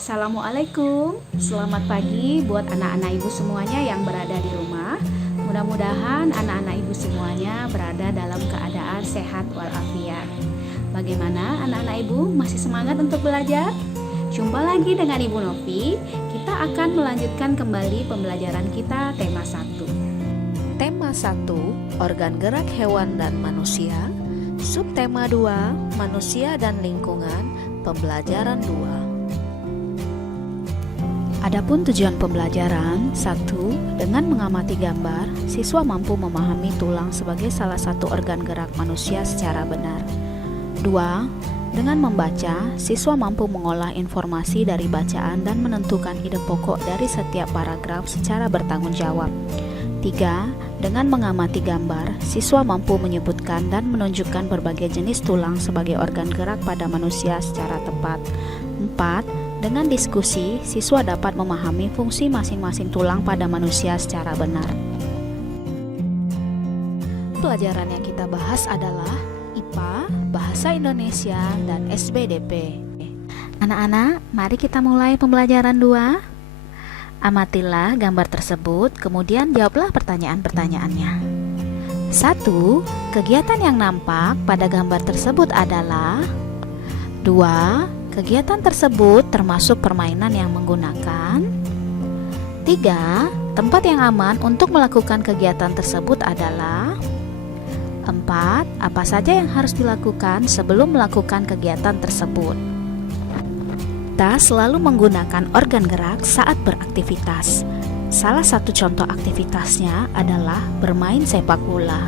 Assalamualaikum, selamat pagi buat anak-anak ibu semuanya yang berada di rumah. Mudah-mudahan anak-anak ibu semuanya berada dalam keadaan sehat walafiat. Bagaimana anak-anak ibu, masih semangat untuk belajar? Jumpa lagi dengan Ibu Novi. Kita akan melanjutkan kembali pembelajaran kita tema 1. Tema 1, organ gerak hewan dan manusia. Subtema 2, manusia dan lingkungan, pembelajaran 2. Adapun tujuan pembelajaran 1, dengan mengamati gambar, siswa mampu memahami tulang sebagai salah satu organ gerak manusia secara benar. 2, dengan membaca, siswa mampu mengolah informasi dari bacaan dan menentukan ide pokok dari setiap paragraf secara bertanggung jawab. 3, dengan mengamati gambar, siswa mampu menyebutkan dan menunjukkan berbagai jenis tulang sebagai organ gerak pada manusia secara tepat. 4, dengan diskusi, siswa dapat memahami fungsi masing-masing tulang pada manusia secara benar. Pelajaran yang kita bahas adalah IPA, Bahasa Indonesia, dan SBDP. Anak-anak, mari kita mulai pembelajaran 2. Amatilah gambar tersebut, kemudian jawablah pertanyaan-pertanyaannya. 1. Kegiatan yang nampak pada gambar tersebut adalah 2. Kegiatan tersebut termasuk permainan yang menggunakan 3. Tempat yang aman untuk melakukan kegiatan tersebut adalah 4. Apa saja yang harus dilakukan sebelum melakukan kegiatan tersebut? Kita selalu menggunakan organ gerak saat beraktivitas. Salah satu contoh aktivitasnya adalah bermain sepak bola.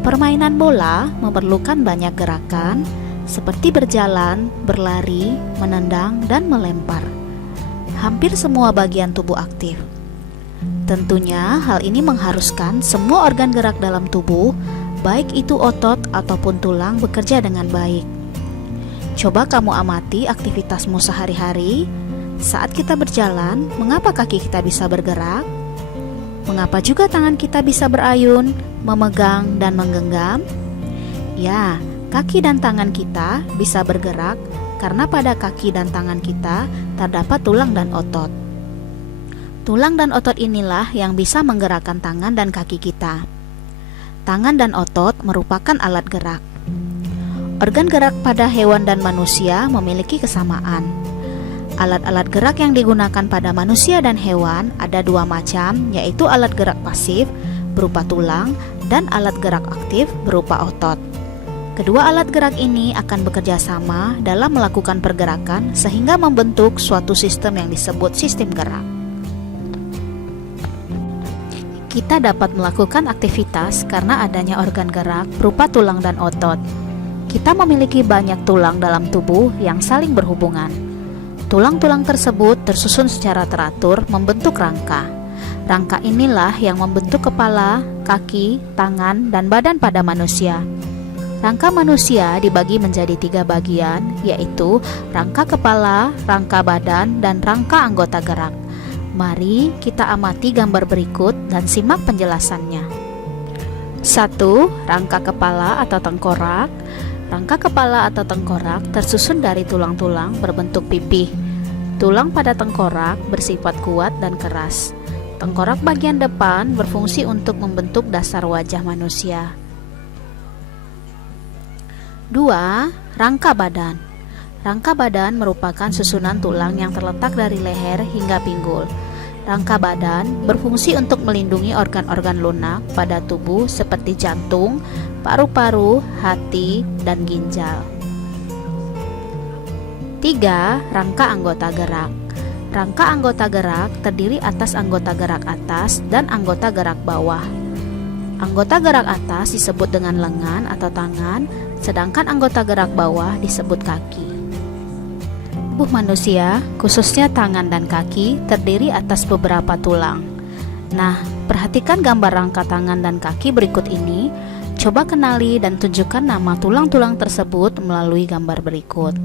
Permainan bola memerlukan banyak gerakan seperti berjalan, berlari, menendang, dan melempar. Hampir semua bagian tubuh aktif. Tentunya hal ini mengharuskan semua organ gerak dalam tubuh, baik itu otot ataupun tulang, bekerja dengan baik. Coba kamu amati aktivitasmu sehari-hari. Saat kita berjalan, mengapa kaki kita bisa bergerak? Mengapa juga tangan kita bisa berayun, memegang, dan menggenggam? Ya, kaki dan tangan kita bisa bergerak karena pada kaki dan tangan kita terdapat tulang dan otot. Tulang dan otot inilah yang bisa menggerakkan tangan dan kaki kita. Tangan dan otot merupakan alat gerak. Organ gerak pada hewan dan manusia memiliki kesamaan. Alat-alat gerak yang digunakan pada manusia dan hewan ada dua macam, yaitu alat gerak pasif berupa tulang dan alat gerak aktif berupa otot. Kedua alat gerak ini akan bekerja sama dalam melakukan pergerakan sehingga membentuk suatu sistem yang disebut sistem gerak. Kita dapat melakukan aktivitas karena adanya organ gerak berupa tulang dan otot. Kita memiliki banyak tulang dalam tubuh yang saling berhubungan. Tulang-tulang tersebut tersusun secara teratur membentuk rangka. Rangka inilah yang membentuk kepala, kaki, tangan, dan badan pada manusia. Rangka manusia dibagi menjadi 3 bagian, yaitu rangka kepala, rangka badan, dan rangka anggota gerak. Mari kita amati gambar berikut dan simak penjelasannya. 1. Rangka kepala atau tengkorak. Rangka kepala atau tengkorak tersusun dari tulang-tulang berbentuk pipih. Tulang pada tengkorak bersifat kuat dan keras. Tengkorak bagian depan berfungsi untuk membentuk dasar wajah manusia. 2. Rangka badan. Rangka badan merupakan susunan tulang yang terletak dari leher hingga pinggul. Rangka badan berfungsi untuk melindungi organ-organ lunak pada tubuh seperti jantung, paru-paru, hati, dan ginjal. 3. Rangka anggota gerak. Rangka anggota gerak terdiri atas anggota gerak atas dan anggota gerak bawah. Anggota gerak atas disebut dengan lengan atau tangan, sedangkan anggota gerak bawah disebut kaki. Tubuh manusia, khususnya tangan dan kaki, terdiri atas beberapa tulang. Nah, perhatikan gambar rangka tangan dan kaki berikut ini. Coba kenali dan tunjukkan nama tulang-tulang tersebut melalui gambar berikut.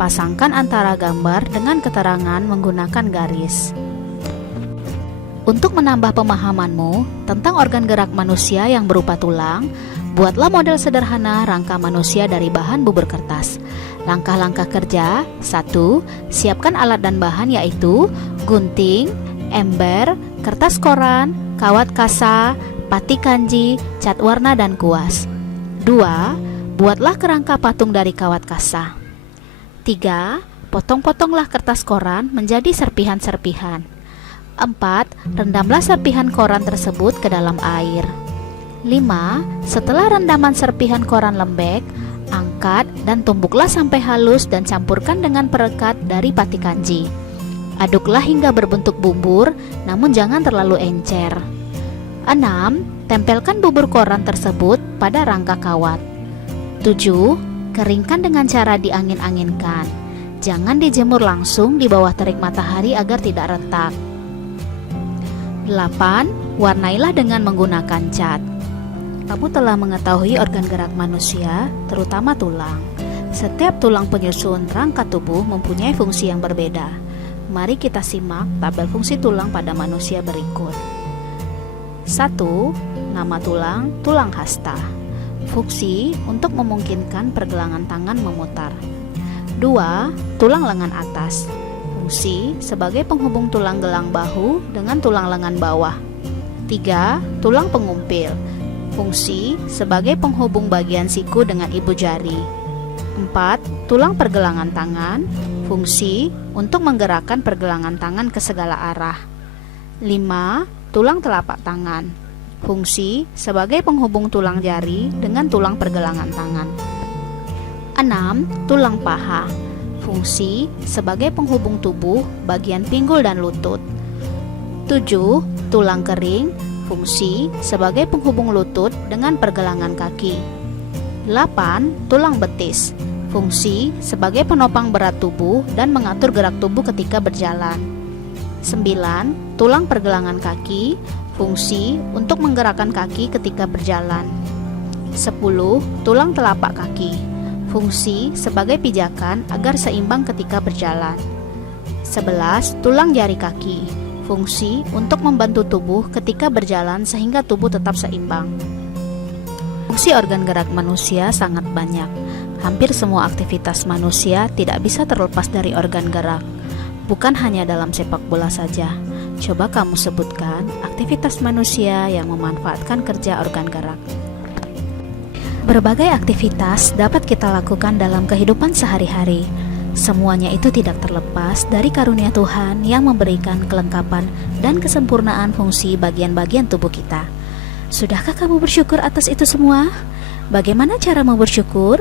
Pasangkan antara gambar dengan keterangan menggunakan garis. Untuk menambah pemahamanmu tentang organ gerak manusia yang berupa tulang, buatlah model sederhana rangka manusia dari bahan bubur kertas. Langkah-langkah kerja: 1. Siapkan alat dan bahan yaitu gunting, ember, kertas koran, kawat kasa, pati kanji, cat warna dan kuas. 2. Buatlah kerangka patung dari kawat kasa. 3. Potong-potonglah kertas koran menjadi serpihan-serpihan. 4. Rendamlah serpihan koran tersebut ke dalam air. 5. Setelah rendaman serpihan koran lembek, angkat dan tumbuklah sampai halus dan campurkan dengan perekat dari pati kanji. Aduklah hingga berbentuk bubur, namun jangan terlalu encer. 6. Tempelkan bubur koran tersebut pada rangka kawat. 7. Keringkan dengan cara diangin-anginkan. Jangan dijemur langsung di bawah terik matahari agar tidak retak. 8. Warnailah dengan menggunakan cat. Kamu telah mengetahui organ gerak manusia, terutama tulang. Setiap tulang penyusun rangka tubuh mempunyai fungsi yang berbeda. Mari kita simak tabel fungsi tulang pada manusia berikut. 1. Nama tulang, tulang hasta. Fungsi untuk memungkinkan pergelangan tangan memutar. 2. Tulang lengan atas. Fungsi sebagai penghubung tulang gelang bahu dengan tulang lengan bawah. 3. Tulang pengumpil. Fungsi sebagai penghubung bagian siku dengan ibu jari. 4. Tulang pergelangan tangan. Fungsi untuk menggerakkan pergelangan tangan ke segala arah. 5. Tulang telapak tangan. Fungsi sebagai penghubung tulang jari dengan tulang pergelangan tangan. 6. Tulang paha. Fungsi sebagai penghubung tubuh bagian pinggul dan lutut. 7. Tulang kering. Fungsi sebagai penghubung lutut dengan pergelangan kaki. 8. Tulang betis. Fungsi sebagai penopang berat tubuh dan mengatur gerak tubuh ketika berjalan. 9. Tulang pergelangan kaki. Fungsi untuk menggerakkan kaki ketika berjalan. 10. Tulang telapak kaki. Fungsi sebagai pijakan agar seimbang ketika berjalan. 11. Tulang jari kaki. Fungsi untuk membantu tubuh ketika berjalan sehingga tubuh tetap seimbang. Fungsi organ gerak manusia sangat banyak. Hampir semua aktivitas manusia tidak bisa terlepas dari organ gerak. Bukan hanya dalam sepak bola saja. Coba kamu sebutkan aktivitas manusia yang memanfaatkan kerja organ gerak. Berbagai aktivitas dapat kita lakukan dalam kehidupan sehari-hari. Semuanya itu tidak terlepas dari karunia Tuhan yang memberikan kelengkapan dan kesempurnaan fungsi bagian-bagian tubuh kita. Sudahkah kamu bersyukur atas itu semua? Bagaimana caramu bersyukur?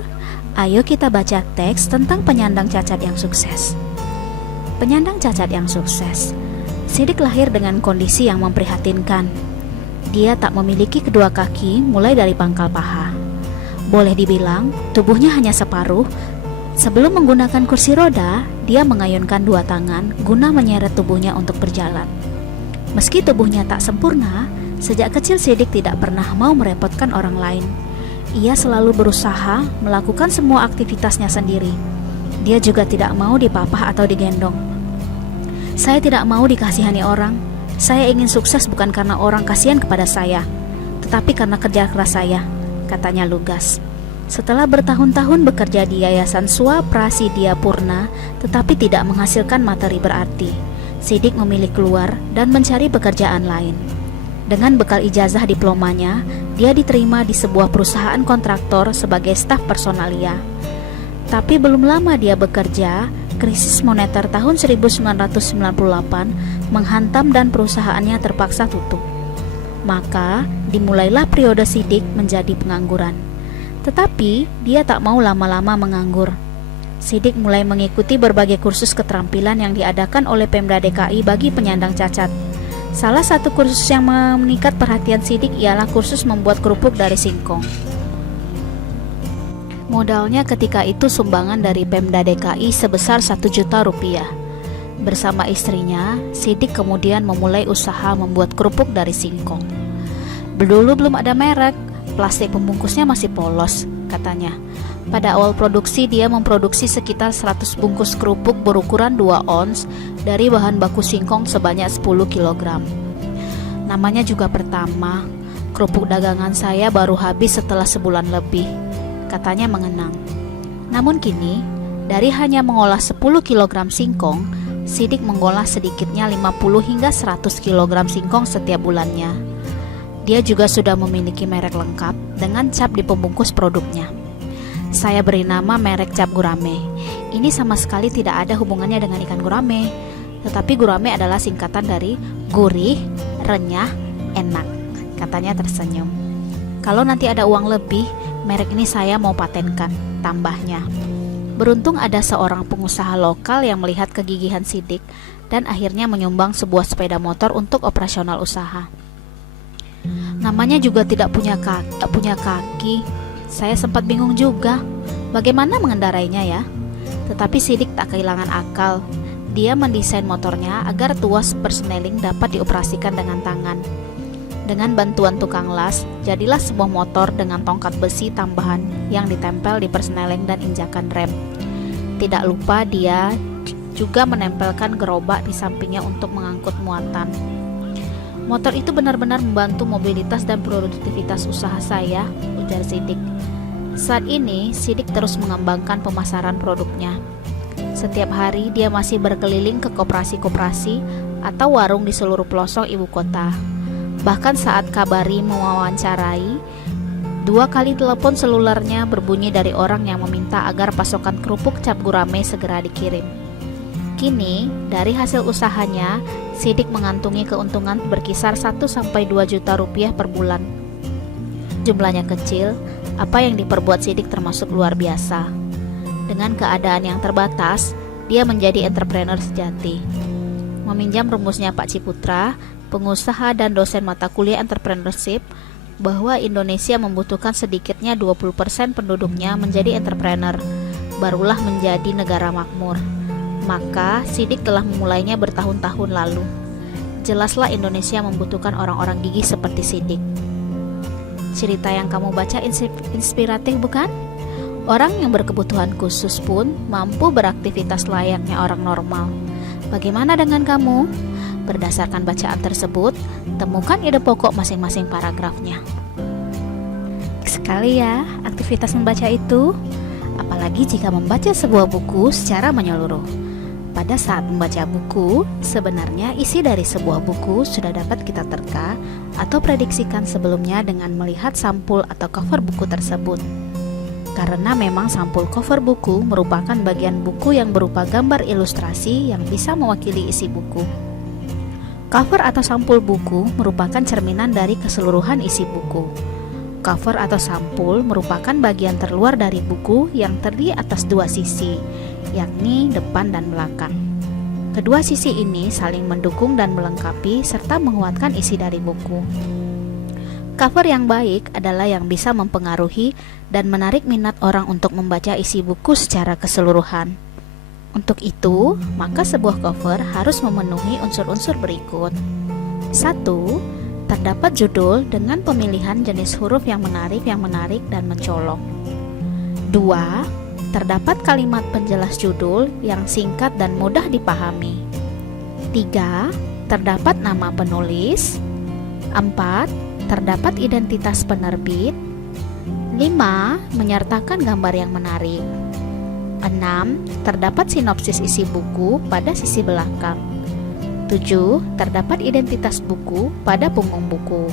Ayo kita baca teks tentang penyandang cacat yang sukses. Penyandang cacat yang sukses. Sidik lahir dengan kondisi yang memprihatinkan. Dia tak memiliki kedua kaki mulai dari pangkal paha. Boleh dibilang, tubuhnya hanya separuh. Sebelum menggunakan kursi roda, dia mengayunkan dua tangan guna menyeret tubuhnya untuk berjalan. Meski tubuhnya tak sempurna, sejak kecil Sidik tidak pernah mau merepotkan orang lain. Ia selalu berusaha melakukan semua aktivitasnya sendiri. Dia juga tidak mau dipapah atau digendong. Saya tidak mau dikasihani orang. Saya ingin sukses bukan karena orang kasihan kepada saya, tetapi karena kerja keras saya, katanya lugas. Setelah bertahun-tahun bekerja di Yayasan Swaprasidya Purna, tetapi tidak menghasilkan materi berarti, Sidik memilih keluar dan mencari pekerjaan lain. Dengan bekal ijazah diplomanya, dia diterima di sebuah perusahaan kontraktor sebagai staf personalia. Tapi belum lama dia bekerja, krisis moneter tahun 1998 menghantam dan perusahaannya terpaksa tutup. Maka dimulailah periode Sidik menjadi pengangguran. Tetapi dia tak mau lama-lama menganggur. Sidik mulai mengikuti berbagai kursus keterampilan yang diadakan oleh Pemda DKI bagi penyandang cacat. Salah satu kursus yang menikat perhatian Sidik ialah kursus membuat kerupuk dari singkong. Modalnya ketika itu sumbangan dari Pemda DKI sebesar 1 juta rupiah. Bersama istrinya, Sidik kemudian memulai usaha membuat kerupuk dari singkong. Dulu belum ada merek, plastik pembungkusnya masih polos, katanya. Pada awal produksi dia memproduksi sekitar 100 bungkus kerupuk berukuran 2 ons dari bahan baku singkong sebanyak 10 kg. Namanya juga pertama, kerupuk dagangan saya baru habis setelah sebulan lebih, katanya mengenang. Namun kini, Dari hanya mengolah 10 kg singkong, Sidik mengolah sedikitnya 50 hingga 100 kg singkong setiap bulannya. Dia juga sudah memiliki merek lengkap dengan cap di pembungkus produknya. Saya beri nama merek cap gurame. Ini sama sekali tidak ada hubungannya dengan ikan gurame, tetapi gurame adalah singkatan dari gurih, renyah, enak, katanya tersenyum. Kalau nanti ada uang lebih, merek ini saya mau patenkan, tambahnya. Beruntung ada seorang pengusaha lokal yang melihat kegigihan Sidik dan akhirnya menyumbang sebuah sepeda motor untuk operasional usaha. Namanya juga tidak punya kaki. Saya sempat bingung juga, bagaimana mengendarainya ya? Tetapi Sidik tak kehilangan akal. Dia mendesain motornya agar tuas persneling dapat dioperasikan dengan tangan. Dengan bantuan tukang las, jadilah sebuah motor dengan tongkat besi tambahan yang ditempel di persneling dan injakan rem. Tidak lupa dia juga menempelkan gerobak di sampingnya untuk mengangkut muatan. Motor itu benar-benar membantu mobilitas dan produktivitas usaha saya, ujar Sidik. Saat ini, Sidik terus mengembangkan pemasaran produknya. Setiap hari dia masih berkeliling ke koperasi-koperasi atau warung di seluruh pelosok ibu kota. Bahkan saat Kabari mewawancarai, 2 kali telepon selulernya berbunyi dari orang yang meminta agar pasokan kerupuk cap gurame segera dikirim. Kini, dari hasil usahanya, Sidik mengantungi keuntungan berkisar 1-2 juta rupiah per bulan. Jumlahnya kecil, apa yang diperbuat Sidik termasuk luar biasa. Dengan keadaan yang terbatas, dia menjadi entrepreneur sejati. Meminjam rumusnya Pak Ciputra, pengusaha dan dosen mata kuliah entrepreneurship, bahwa Indonesia membutuhkan sedikitnya 20% penduduknya menjadi entrepreneur, barulah menjadi negara makmur. Maka Sidik telah memulainya bertahun-tahun lalu. Jelaslah Indonesia membutuhkan orang-orang gigih seperti Sidik. Cerita yang kamu baca inspiratif bukan? Orang yang berkebutuhan khusus pun mampu beraktivitas layaknya orang normal. Bagaimana dengan kamu? Berdasarkan bacaan tersebut, temukan ide pokok masing-masing paragrafnya. Sekali ya aktivitas membaca itu, apalagi jika membaca sebuah buku secara menyeluruh. Pada saat membaca buku, sebenarnya isi dari sebuah buku sudah dapat kita terka atau prediksikan sebelumnya dengan melihat sampul atau cover buku tersebut. Karena memang sampul cover buku merupakan bagian buku yang berupa gambar ilustrasi yang bisa mewakili isi buku. Cover atau sampul buku merupakan cerminan dari keseluruhan isi buku. Cover atau sampul merupakan bagian terluar dari buku yang terdiri atas 2 sisi, yakni depan dan belakang. Kedua sisi ini saling mendukung dan melengkapi serta menguatkan isi dari buku. Cover yang baik adalah yang bisa mempengaruhi dan menarik minat orang untuk membaca isi buku secara keseluruhan. Untuk itu, maka sebuah cover harus memenuhi unsur-unsur berikut. 1. Terdapat judul dengan pemilihan jenis huruf yang menarik dan mencolok. 2. Terdapat kalimat penjelas judul yang singkat dan mudah dipahami. 3. Terdapat nama penulis. 4. Terdapat identitas penerbit. 5. Menyertakan gambar yang menarik. 6. Terdapat sinopsis isi buku pada sisi belakang. 7. Terdapat identitas buku pada punggung buku.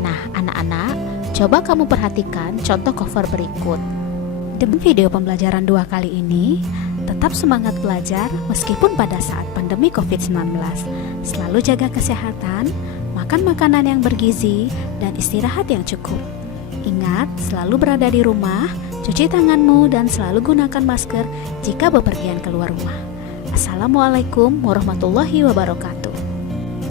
Nah, anak-anak, coba kamu perhatikan contoh cover berikut. Demi video pembelajaran 2 kali ini, tetap semangat belajar meskipun pada saat pandemi COVID-19. Selalu jaga kesehatan, makan makanan yang bergizi, dan istirahat yang cukup. Ingat, selalu berada di rumah, cuci tanganmu, dan selalu gunakan masker jika bepergian keluar rumah. Assalamualaikum warahmatullahi wabarakatuh.